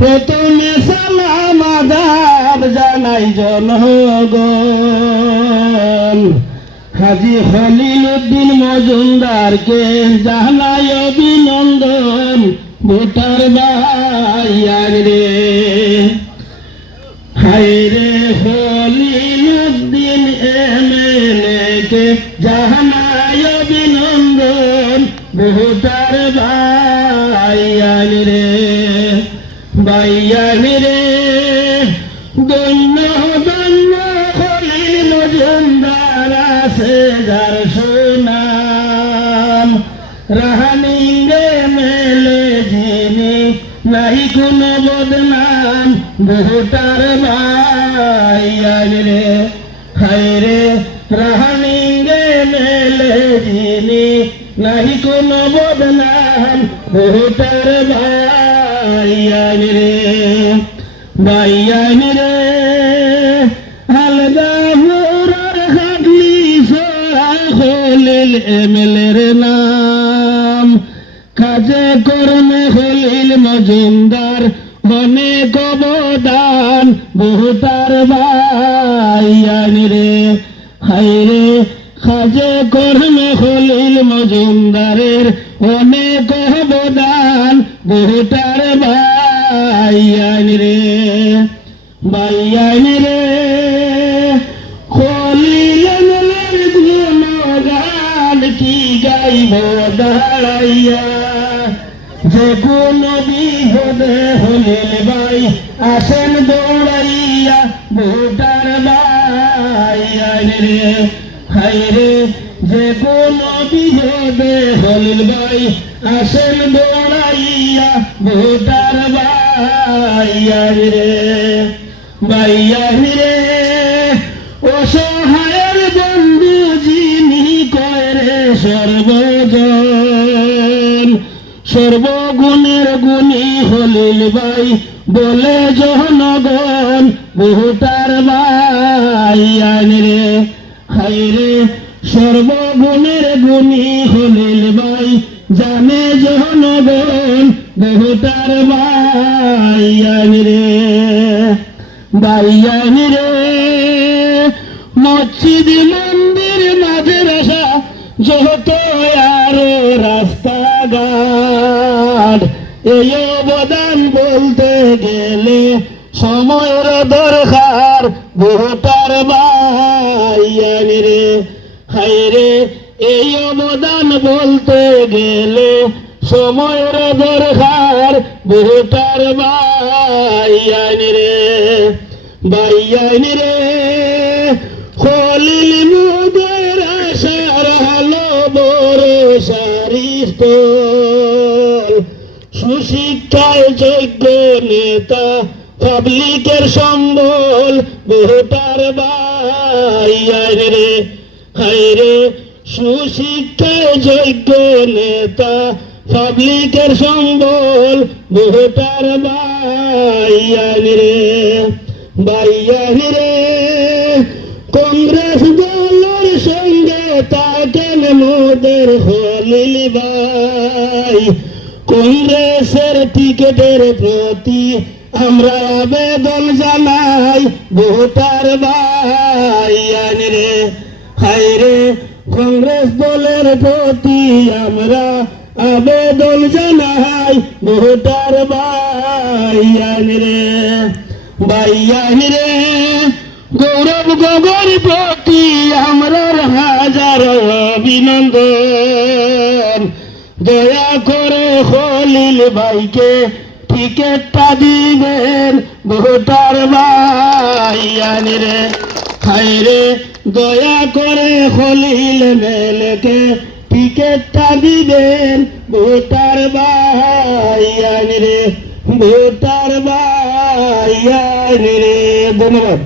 প্রথমে সালাম আদাব জানাই জনগণ, হাজী খলিল উদ্দিন মজুমদারকে জানাই অভিনন্দন। ভোটার ভাইয়ার রে, হায় রে খলিল উদ্দিন এমএলএ কে জানাই অভিনন্দন। ভোটার ভাইয়ার রে, ভাইয়ার রে, দৈন্য দৈন্য খলিল মজুমদার আছে যার সুনাম। রাহানিঙ্গে মেলে যিনি নাই কোনো বদনাম। ভোটার ভাইয়ার রে, হায় রে রাহানিঙ্গে মেলে যিনি নাই কোনো বদনাম। ভোটার ভাইয়ার রে, ভাইয়ার রে, আলগা মোরার হাগলি সোয়া খলিল এমএলএর নাম। কাজে কর্মে খলিল মজুমদার অনেক অবদান। ভোটার ভাইয়ার রে, হায় রে কাজে কর্মে খলিল মজুমদারের অনেক অবদান। ভোটার ভাইয়ার রে, ভাইয়ার রে, খলিল এমএলএর গুণগান কি গাইব দাঁড়াইয়া। যে কোনো বিপদে খলিল ভাই আসেন দৌড়াইয়া। ভোটার ভাইয়ার রে, হায় রে যে কোনো বিপদে খলিল ভাই আসেন দৌড়াইয়া। ভোটার ভাইয়ার রে, ভাইয়ার রে, অসহায়ের বন্ধু যিনি করে সর্বজন। সর্বগুণের গুণী খলিল ভাই বলে জনগণ। ভোটার ভাইয়ার রে, হায় রে সর্বগুণের গুণী খলিল ভাই জানে জনগণ। ভোটার ভাইয়ার রে, ভাইয়ার রে, মসজিদ মন্দির মাদ্রাসা যত আরো রাস্তাঘাট। এই অবদান বলতে গেলে সময়ের দরকার। ভোটার ভাইয়ার রে, হায় রে এই অবদান বলতে গেলে সময়ের দরকার। ভোটার ভাইয়ার রে, ভাইয়ার রে, খলিল মোদের আশার আলো ভরসার স্থল। সুশিক্ষায় যোগ্য নেতা পাবলিকের সম্বল। ভোটার ভাইয়ার রে, হায় রে সুশিক্ষায় যোগ্য নেতা পাবলিকের সম্বল। ভোটার ভাইয়ার রে, ভাইয়ার রে, কংগ্রেস দলের সঙ্গে থাকেন মোদের খলিল ভাই। কংগ্রেসের টিকেটের প্রতি আমরা আবেদন জানাই। ভোটার ভাইয়ার রে, হায় রে কংগ্রেস দলের প্রতি আমরা আবেদন জানাই। ভোটার ভাইয়ার রে, ভাইয়ার রে, গৌরব গগৈর প্রতি আমরা হাজার অভিনন্দন। দয়া করে খলিল ভাইকে টিকেটটা দিবেন। ভোটার ভাইয়ার রে, হায় রে দয়া করে খলিল এমএলএকে টিকেটটা দিবেন। ভোটার ভাইয়ার রে, ভোটার ভাইয়ার রে। ধন্যবাদ।